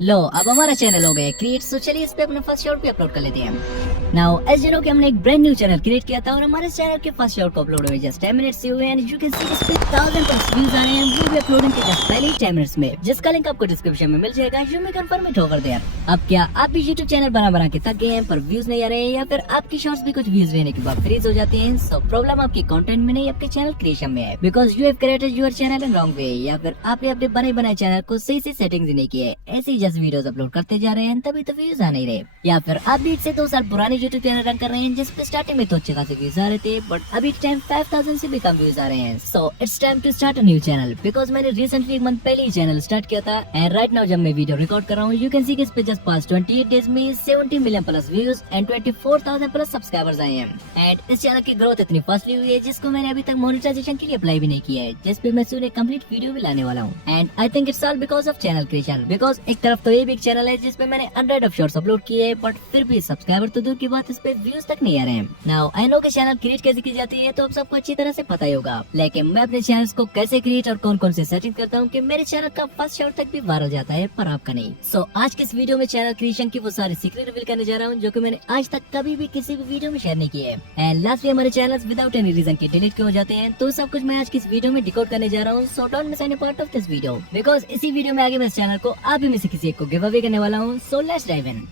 लो अब हमारा चैनल हो गया क्रिएट, तो चलिए इस पे अपना फर्स्ट शॉट भी अपलोड कर लेते हैं। नाउ एज यू नो कि हमने एक ब्रांड न्यू चैनल क्रिएट किया था और हमारे चैनल के फर्स्ट शॉट को अपलोड हुए जस्ट 10 मिनट्स हुए एंड यू कैन सी इस पे 1000 प्लस व्यूज आ रहे हैं। वो भी अपलोडिंग के जस्ट पहले ही 10 मिनट्स में, जिसका लिंक आपको डिस्क्रिप्शन में मिल जाएगा। You may confirm it over there. अब क्या आप भी यूट्यूब चैनल बना के थक गए हैं पर व्यूज नहीं आ रहे हैं, या फिर आपकी शॉर्ट्स भी कुछ व्यूज लेने के बाद फ्रीज हो जाते हैं? सो प्रॉब्लम आपकी कंटेंट में नहीं, आपके चैनल क्रिएशन में है, because you have created your channel in wrong way, या फिर आपने अपने बनाए चैनल को सही से सेटिंग्स नहीं की है, ऐसे ही जस्ट वीडियोस अपलोड करते जा रहे हैं तभी तो व्यूज आ नहीं रहे। या फिर आप भी से 2 साल पुराने यूट्यूब चैनल रन कर रहे हैं जिसपे स्टार्टिंग में तो अच्छे खासे व्यूज आ रहे थे, बट अभी टाइम 5000 से भी कम व्यूज आ रहे हैं। So it's time to start a new channel, because मैंने रिसेंटली एक मंथ पहले ही चैनल स्टार्ट किया था एंड राइट नाउ जब मैं वीडियो रिकॉर्ड कर रहा हूँ यू कैन सी इस पे जस्ट पास्ट 28 डेज में 70 million plus views and 24,000 plus subscribers आए हैं। एंड इस चैनल की ग्रोथ इतनी फास्टली हुई है जिसको मैंने अभी तक मोनेटाइजेशन के लिए अप्लाई भी नहीं किया है, जिसपे मैं सूर्य कंप्लीट वीडियो भी लाने वाला हूँ। And I think it's all because of channel creation, because एक तरफ तो ये भी एक चैनल है जिसपे मैंने 100 ऑफ शॉर्ट्स अपलोड किए हैं, बट फिर भी सब्सक्राइबर तो दूर की बात इस पे व्यूज तक नहीं आ रहे हैं। नाउ आई नो कि चैनल क्रिएट कैसे की जाती है तो आप सबको अच्छी तरह से पता ही होगा, लेकिन मैं अपने चैनल्स को कैसे क्रिएट और कौन कौन से सेटिंग करता हूँ कि मेरे चैनल का फर्स्ट शॉट तक भी वायरल जाता है पर आपका नहीं। सो आज के इस वीडियो में चैनल क्रिएशन की वो सारी सीक्रेट रिवील करने जा रहा हूँ जो कि मैंने आज तक कभी भी किसी भी वीडियो में शेयर नहीं किए हैं। एंड लास्टली हमारे चैनल्स विदाउट एनी रीजन के डिलीट क्यों हो जाते हैं, तो सब कुछ मैं आज की इस वीडियो में डिकोड करने जा रहा हूँ। So don't miss any part of this video, because इसी वीडियो में आगे मैं इस चैनल को आप ही में से किसी एक को गिव अवे करने वाला हूँ। So let's dive in.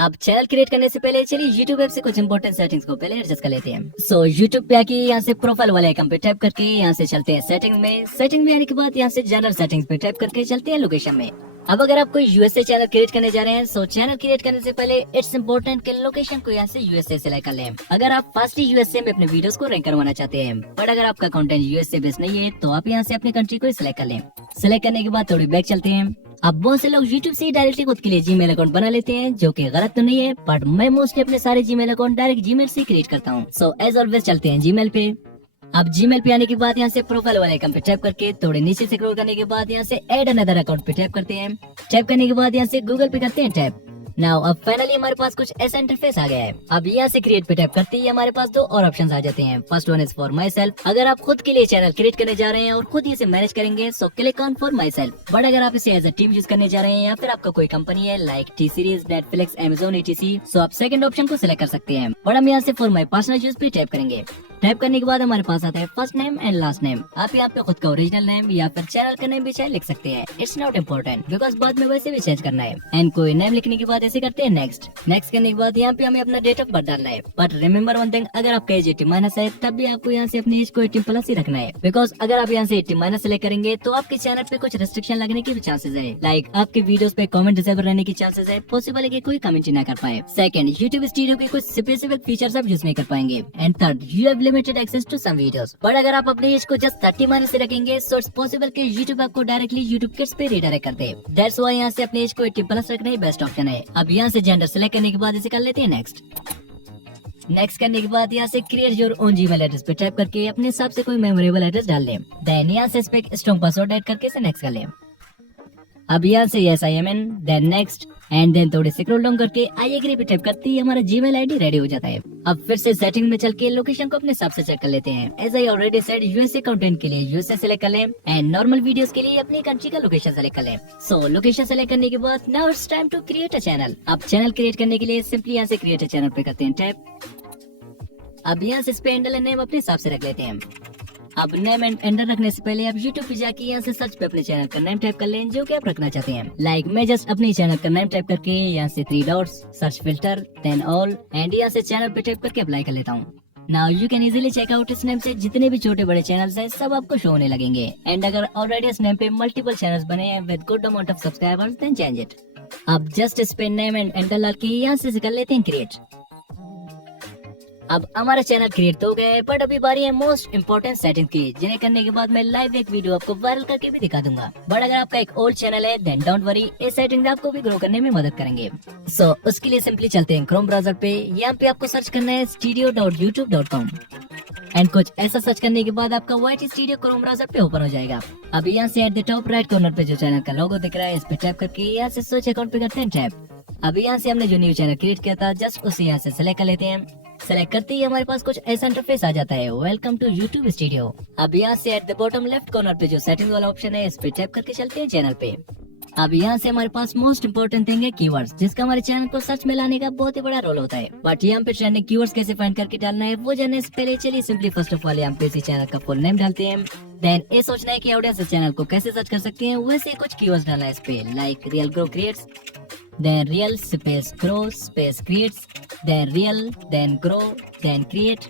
अब चैनल क्रिएट करने से पहले चलिए YouTube ऐप से कुछ इंपॉर्टेंट सेटिंग्स को पहले एडजस्ट कर लेते हैं। सो YouTube पे आके यहाँ से प्रोफाइल वाले आइकन पे टैप करके यहाँ से चलते हैं सेटिंग में। सेटिंग में आने के बाद यहाँ से जनरल सेटिंग्स पे टैप करके चलते हैं लोकेशन में। अब अगर आप कोई यूएसए चैनल क्रिएट करने जा रहे हैं, सो चैनल क्रिएट करने से पहले इट्स इम्पोर्टेंट कि लोकेशन को यहाँ से यूएसए सिलेक्ट कर लें। अगर आप फास्टली यूएसए में अपने वीडियोस को रैंक करवाना चाहते हैं, बट अगर आपका कंटेंट यूएसए बेस्ड नहीं है तो आप यहाँ से अपनी कंट्री को सिलेक्ट कर लें। सिलेक्ट करने के बाद थोड़ी बैक चलते हैं। अब बहुत से लोग YouTube से ही डायरेक्टली खुद के लिए जीमेल अकाउंट बना लेते हैं, जो कि गलत तो नहीं है, बट मैं मोस्टली अपने सारे जीमेल अकाउंट डायरेक्ट जीमेल से क्रिएट करता हूँ। सो एज ऑलवेज चलते हैं जीमेल पे। अब जीमेल पे आने के बाद यहाँ से प्रोफाइल वाले आइकन पे टैप करके थोड़े नीचे से स्क्रॉल करने के बाद यहाँ से ऐड अनदर अकाउंट पे टैप करते हैं। टैप करने के बाद यहाँ से गूगल पे करते हैं टैप। नाउ अब फाइनली हमारे पास कुछ ऐसा इंटरफेस आ गया है। अब यहाँ से क्रिएट पे टैप करते ही हमारे पास 2 और ऑप्शंस आ जाते हैं। First one is for my self. अगर आप खुद के लिए चैनल क्रिएट करने जा रहे हैं और खुद इसे मैनेज करेंगे so click on for my self. But अगर आप इसे एज अ टीम यूज करने जा रहे हैं या फिर आपका कोई कंपनी है like T series, Netflix, Amazon etc, सो आप सेकंड ऑप्शन को सिलेक्ट कर सकते हैं। बट हम यहाँ से फॉर माई पर्सनल यूज पे टैप करेंगे। टाइप करने के बाद हमारे पास आता है first name and last name. आप यहाँ पे खुद का ओरिजिनल नेम या फिर चैनल का नेम भी चाहे लिख सकते हैं। इट्स नॉट इम्पोर्टेंट बिकॉज बाद में वैसे भी चेंज करना है। एंड कोई नेम लिखने के बाद ऐसे करते हैं नेक्स्ट। नेक्स्ट करने के बाद यहाँ पे हमें अपना डेट ऑफ बर्थ डालना है। बट रिमेम्बर वन थिंग, अगर आपका एज 18 है तब भी आपको यहाँ से अपनी एज को 18+ ही रखना है, बिकॉज अगर आप यहाँ से 18- सेलेक्ट करेंगे तो आपके चैनल पे कुछ रेस्ट्रिक्शन लगने के भी चांसेस है, लाइक आपके वीडियोस पे कमेंट डिसेबल रहने की चांसेस है, पॉसिबल है कि कोई कमेंट ही ना कर पाए। सेकंड, यूट्यूब स्टूडियो के कुछ स्पेसिफिक फीचर्स आप यूज नहीं कर पाएंगे। And third, you have limited access to videos. पर अगर आप अपनी एज को जस्ट 30- से रखेंगे सो इट्स पॉसिबल कि YouTube आपको डायरेक्टली YouTube किड्स पे रीडायरेक्ट कर दे। दैट्स व्हाई यहाँ से अपनी एज को 18+ रखना ही बेस्ट ऑप्शन है। अब यहाँ से जेंडर सेलेक्ट करने के बाद इसे कर लेते हैं नेक्स्ट। नेक्स्ट करने के बाद यहाँ से create your own Gmail address पे टाइप करके अपने हिसाब से कोई मेमोरेबल एड्रेस डाल लें। देन यहाँ से इसमें स्ट्रॉन्ग पासवर्ड ऐड करके इसे नेक्स्ट कर लें। अब यहाँ से yes I am in, then next and then थोड़े स्क्रॉल डाउन करके आई एग्री पे टाइप करते ही हमारा जीमेल आईडी रेडी हो जाता है। अब फिर से सेटिंग में चल के लोकेशन को अपने हिसाब से चेक कर लेते हैं। As I already said, USA content के लिए यूएसए सेलेक्ट कर लें एंड नॉर्मल वीडियोस के लिए अपनी कंट्री का लोकेशन सेलेक्ट कर लें। सो लोकेशन सेलेक्ट करने के बाद now it's time to create a channel. अब चैनल क्रिएट करने के लिए सिंपली यहाँ से क्रिएट अ चैनल पे करते हैं टैप। अब यहाँ से इस पे हैंडल नेम अपने हिसाब से रख लेते हैं। अब नेम एंड एंटर रखने से पहले आप YouTube पे जाके यहाँ से सर्च पे अपने चैनल का नेम टाइप कर लें जो कि आप रखना चाहते हैं। लाइक मैं जस्ट अपने चैनल का नेम टाइप करके यहाँ से 3 dots, search filter, then all and यहाँ से चैनल पे टाइप करके अप्लाई कर लेता हूँ। Now you can easily check out इस नेम से जितने भी छोटे बड़े चैनल्स हैं सब आपको शो होने लगेंगे। एंड अगर ऑलरेडी इस नेम पे मल्टीपल चैनल्स बने हैं with good amount of subscribers then change it. अब जस्ट इस पे नेम एंड एंटर डाल के यहाँ से कर लेते हैं क्रिएट। अब हमारा चैनल क्रिएट तो हो गया है, बट अभी बारी है मोस्ट इम्पोर्टेंट सेटिंग की, जिन्हें करने के बाद मैं लाइव एक वीडियो आपको वायरल करके भी दिखा दूंगा। बट अगर आपका एक ओल्ड चैनल है देन डोंट वरी, ये सेटिंग्स आपको भी ग्रो करने में मदद करेंगे। सो उसके लिए सिंपली चलते हैं क्रोम ब्राउजर पे। यहाँ पे आपको सर्च करना है studio.youtube.com एंड कुछ ऐसा सर्च करने के बाद आपका YT स्टूडियो क्रोम ब्राउजर पे ओपन हो जाएगा। अब यहाँ से at the top right corner पे जो चैनल का लोगो दिख रहा है इस पे टैप करके यहाँ से सर्च अकाउंट पे करते हैं टैप। अब यहाँ से हमने जो न्यू चैनल क्रिएट किया था जस्ट उसे यहाँ से सेलेक्ट कर लेते हैं। सेलेक्ट करते ही हमारे पास कुछ ऐसा इंटरफेस आ जाता है, वेलकम टू यूट्यूब स्टूडियो। अब यहाँ से at the bottom left corner पे जो सेटिंग वाला ऑप्शन है इस पे टैप करके चलते हैं चैनल पे। अब यहाँ से हमारे पास मोस्ट इम्पोर्टेंट थिंग है कीवर्ड्स, जिसका हमारे चैनल को सर्च में लाने का बहुत ही बड़ा रोल होता है। बट यहाँ पे ट्रेंडिंग कीवर्ड्स कैसे फाइंड करके डालना है वो जानने से पहले चलिए सिंपली फर्स्ट ऑफ ऑल यहाँ पे इसी चैनल का फुल नेम डालते हैं। देन ये सोचना है कि ऑडियंस इस चैनल को कैसे सर्च कर सकते हैं, वैसे कुछ कीवर्ड्स डालना है इस पे, like real grow creates, then real space grow space creates, then real, then grow, then create.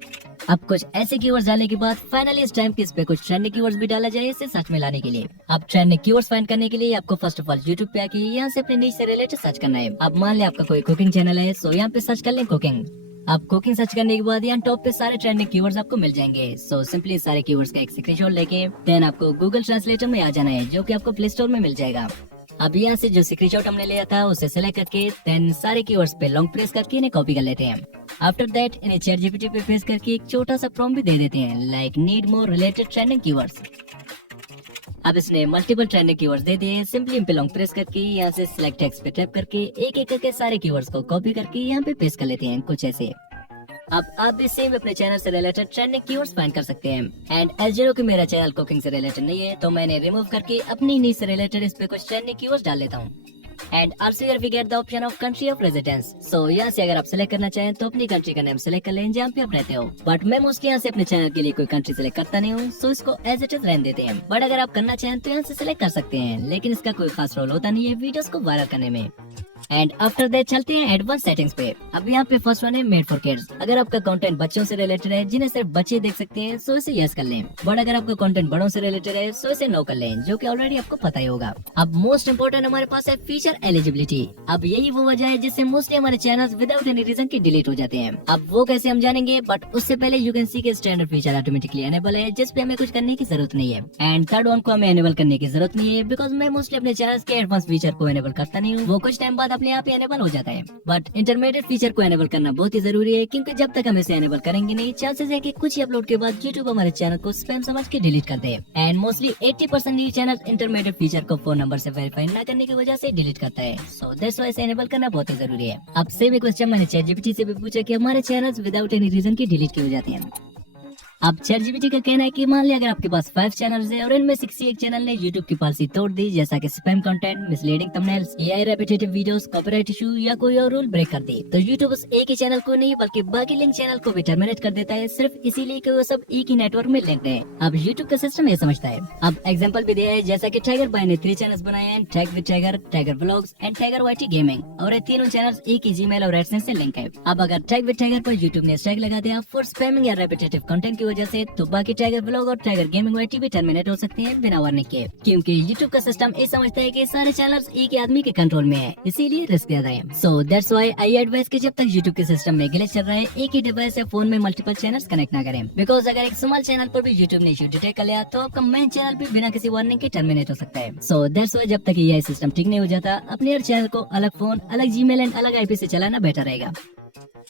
अब कुछ ऐसे कीवर्ड्स डालने के बाद फाइनली इस टाइम इस पे कुछ ट्रेंडिंग कीवर्ड्स भी डाला जाए इसे सर्च में लाने के लिए। अब ट्रेंडिंग कीवर्ड्स फाइंड करने के लिए आपको फर्स्ट ऑफ ऑल यूट्यूब पे आके यहाँ से अपने नीच से रिलेटेड सर्च करना है। अब मान लिया आपका कोई कुकिंग चैनल है, सो यहाँ पे सर्च कर लें कुकिंग। आप कुकिंग सर्च करने के बाद यहाँ टॉप पे सारे ट्रेंडिंग कीवर्ड्स आपको मिल जाएंगे। सो सिंपली सारे कीवर्ड्स का एक स्क्रीनशॉट लेके देन आपको गूगल ट्रांसलेटर में आ जाना है, जो कि आपको प्ले स्टोर में मिल जाएगा। अब यहाँ से जो स्क्रीनशॉट हमने लिया था उसे सेलेक्ट करके देन सारे कीवर्ड्स पे लॉन्ग प्रेस करके इन्हें कॉपी कर लेते हैं। आफ्टर दैट इन्हें चैट जीपीटी पे पेस्ट करके एक छोटा सा प्रॉम्प्ट भी दे देते हैं, like need more related trending keywords. अब इसने मल्टीपल ट्रेंडिंग कीवर्ड्स दे दिए। सिंपली इन पे लॉन्ग प्रेस करके यहाँ से सिलेक्ट टेक्स्ट पे टैप करके एक एक करके सारे कीवर्ड्स को कॉपी करके यहाँ पे पेस्ट कर लेते हैं कुछ ऐसे। अब आप भी सेम अपने चैनल से रिलेटेड ट्रेंडिंग कीवर्ड्स फाइंड कर सकते हैं। एंड एज कि मेरा चैनल कुकिंग से रिलेटेड नहीं है, तो मैंने रिमूव करके अपनी नीड से रिलेटेड इस पे कुछ ट्रेंडिंग कीवर्ड्स डाल लेता हूँ। And also here we get the option of country of residence. So यहाँ से अगर आप सिलेक्ट करना चाहें तो अपनी कंट्री का नाम सिलेक्ट कर लें जहाँ पे आप रहते हो। बट मैं मोस्टली यहाँ से अपने चैनल के लिए कोई कंट्री सिलेक्ट करता नहीं हूँ, सो इसको एज इट इज रहने देते हैं। बट अगर आप करना चाहें तो यहाँ से सिलेक्ट कर सकते हैं, लेकिन इसका कोई खास रोल होता नहीं है वीडियोस को वायरल करने में। एंड आफ्टर दैट चलते हैं एडवांस सेटिंग्स पे। अब यहाँ पे फर्स्ट वन है मेड फॉर किड्स। अगर आपका कंटेंट बच्चों से रिलेटेड है जिन्हें सिर्फ बच्चे देख सकते हैं, सो इसे यस कर लें। बट अगर आपका कंटेंट बड़ों से रिलेटेड है, सो इसे नो कर लें, जो कि ऑलरेडी आपको पता ही होगा। अब मोस्ट इम्पोर्टेंट हमारे पास है फीचर एलिजिबिलिटी। अब यही वो वजह है जिससे मोस्टली हमारे चैनल्स विदाउट एनी रीजन के डिलीट हो जाते हैं। अब वो कैसे हम जानेंगे, बट उससे पहले यू कैन सी के स्टैंडर्ड फीचर ऑटोमेटिकली एनेबल है, जिसपे हमें कुछ करने की जरूरत नहीं है। एंड थर्ड वन को हमें एनेबल करने की जरूरत नहीं है, बिकॉज मैं मोस्टली अपने चैनल के एडवांस फीचर को एनेबल करता नहीं हूँ। वो कुछ टाइम बाद अपने आप ही एनेबल हो जाता है। बट इंटरमीडिएट फीचर को एनेबल करना बहुत ही जरूरी है, क्योंकि जब तक हम इसे एनेबल करेंगे नहीं, चांसेस है कि कुछ ही अपलोड के बाद यूट्यूब हमारे चैनल को स्पैम समझ के डिलीट कर दे। And mostly 80% new channel intermediate feature को फोन नंबर से वेरीफाई न करने की वजह से डिलीट करता है। सो दैट्स व्हाई इसे एनेबल करना बहुत ही जरूरी है। अब सेम क्वेश्चन मैंने चैट जीपीटी से भी पूछा कि हमारे चैनल विदाउट एनी रीजन की डिलीट क्यों हो जाते हैं। अब चैट जीपीटी का कहना है कि मान लिया अगर आपके पास 5 चैनल्स हैं और इनमें 61 चैनल ने यूट्यूब की पॉलिसी तोड़ दी, जैसा कि spam content, misleading thumbnails, AI repetitive videos, copyright issue या कोई और रूल ब्रेक कर दी, तो यूट्यूब उस एक ही चैनल को नहीं बल्कि बाकी लिंक चैनल को भी टर्मिनेट कर देता है, सिर्फ इसीलिए कि वो सब एक ही नेटवर्क में लिंक्ड है। अब यूट्यूब का सिस्टम ये समझता है। अब एग्जाम्पल भी दिया है, जैसा की टाइगर बाय ने 3 चैनल बनाए हैं, tag with Tiger, Tiger vlogs and Tiger YT gaming, और ये तीनों चैनल एक ही जीमेल और एडसेंस से लिंक है। अब अगर टैग विद टाइगर पर यूट्यूब ने स्ट्राइक लगा दिया फॉर स्पैमिंग या रेपिटेटिव कंटेंट की वजह से, तो बाकी टाइगर व्लॉग और टाइगर गेमिंग वाईटी भी टर्मिनेट हो सकते हैं बिना वार्निंग के, क्योंकि यूट्यूब का सिस्टम ये समझता है कि सारे चैनल्स एक ही आदमी के कंट्रोल में है, इसीलिए रिस्क ज्यादा है। So that's why I advice कि जब तक यूट्यूब के सिस्टम में ग्लिच चल रहा है, एक ही डिवाइस या फोन में मल्टीपल चैनल्स कनेक्ट ना करें, बिकॉज अगर एक स्मॉल चैनल पर भी यूट्यूब ने इशू डिटेक्ट कर लिया तो आपका मेन चैनल भी बिना किसी वार्निंग के टर्मिनेट हो सकता है। सो दैट्स व्हाई जब तक ये सिस्टम ठीक नहीं हो जाता, अपने हर चैनल को अलग फोन, अलग जीमेल एंड अलग आईपी से चलाना बेटर रहेगा।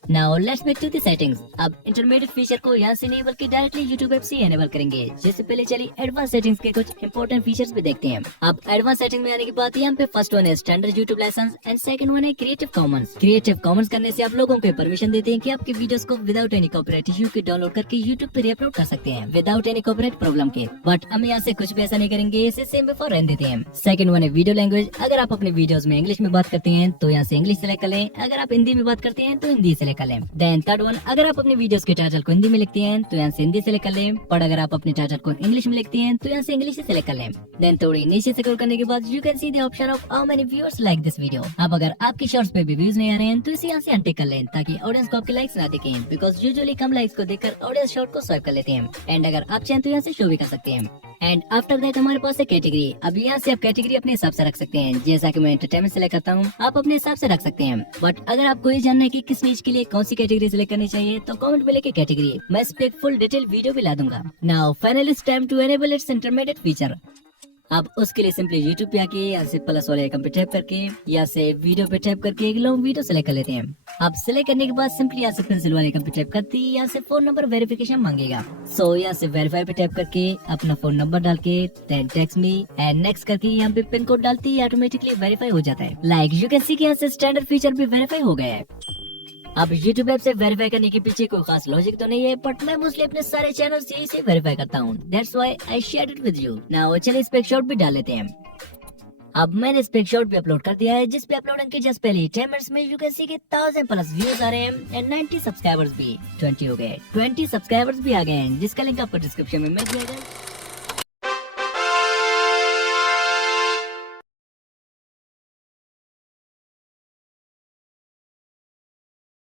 Now let's back to the settings। अब इंटरमीडिएट फीचर को यहाँ से नहीं बल्कि डायरेक्टली यूट्यूब ऐप से एनेबल करेंगे। जिससे पहले चलिए एडवांस सेटिंग्स के कुछ इंपॉर्टेंट फीचर्स भी देखते हैं। अब एडवांस सेटिंग में आने के बाद यहाँ पे फर्स्ट वन है standard YouTube licence and second one है क्रिएटिव कॉमन्स। क्रिएटिव कॉमन्स करने से आप लोगों को परमिशन देते हैं कि आपके वीडियोस को विदाउट एनी कॉपीराइट इशू के डाउनलोड करके यूट्यूब पे रीअपलोड कर सकते हैं विदाउट एनी कॉपीराइट प्रॉब्लम के। बट हम यहाँ से कुछ भी ऐसा नहीं करेंगे, इसे सेम बिफोर रहने देते हैं। सेकंड वन है वीडियो लैंग्वेज। अगर आप अपने वीडियोस में इंग्लिश में बात करते हैं तो यहाँ से इंग्लिश सेलेक्ट कर लें, अगर आप हिंदी में बात करते हैं तो हिंदी सेलेक्ट कर लें। देन थर्ड वन, अगर आप अपने वीडियोस के टाइटल को हिंदी में लिखते हैं तो यहाँ से हिंदी सेलेक्ट कर लें, और अगर आप अपने टाइटल को इंग्लिश में लिखते हैं तो यहाँ से इंग्लिश सेलेक्ट कर लें। देन थोड़ी नीचे स्क्रॉल करने के बाद you can see the option of how many viewers like this video. अब अगर आपकी शॉर्ट्स पे भी व्यूज नहीं आ रहे हैं तो इसे यहाँ से अनटिक कर लें, ताकि ऑडियंस को आपके लाइक्स ना दिखें, बिकॉज यूजुअली कम लाइक्स को देखकर ऑडियंस शॉर्ट को स्वाइप कर लेते हैं। एंड अगर आप चाहें तो यहाँ से शो भी कर सकते हैं। एंड आफ्टर दैट हमारे पास है कैटेगरी। अब यहाँ से आप कैटेगरी अपने हिसाब से रख सकते हैं, जैसा कि मैं एंटरटेनमेंट सेलेक्ट करता हूँ, आप अपने हिसाब से रख सकते हैं। बट अगर आपको ये जानना है कि किस नीच के लिए कौन सी कैटेगरी सिलेक्ट करनी चाहिए, तो कमेंट में लेके कैटेगरी, मैं इस पे एक फुल डिटेल वीडियो भी ला दूंगा। Now finally it's time to enable its intermediate feature. अब उसके लिए सिंपली यूट्यूब पे आके यहाँ से प्लस वाले आइकन पे टैप करके यहाँ से वीडियो पे टैप करके एक लॉन्ग वीडियो सेलेक्ट कर लेते हैं। अब सेलेक्ट करने के बाद सिंपली यहाँ से पेंसिल वाले आइकन पे टैप करते ही यहाँ से फोन नंबर वेरिफिकेशन मांगेगा। सो यहाँ से वेरीफाई पे टैप करके अपना फोन नंबर डाल के then text me and next करके यहाँ पे पिन कोड डालते ही ऑटोमेटिकली वेरीफाई हो जाता है। लाइक यू कैन सी कि यहाँ से स्टैंडर्ड फीचर भी वेरीफाई हो गया है। अब YouTube ऐप से वेरीफाई करने के पीछे कोई खास लॉजिक तो नहीं है, बट मैं मोस्टली अपने सारे चैनल्स यही से वेरीफाई करता हूँ। That's why I shared it with you. Now चलिए इस पे एक शॉट भी डाल लेते हैं। अब मैंने इस पे एक शॉर्ट भी अपलोड कर दिया है, जिस पे अपलोड की जस्ट पहले 10 मिनट्स में यू कैन सी के 1000 प्लस व्यूज आ रहे हैं एंड 90 सब्सक्राइबर्स भी 20 हो गए, 20 सब्सक्राइबर्स भी आ गए हैं, जिसका लिंक आपको डिस्क्रिप्शन में मिल जाएगा।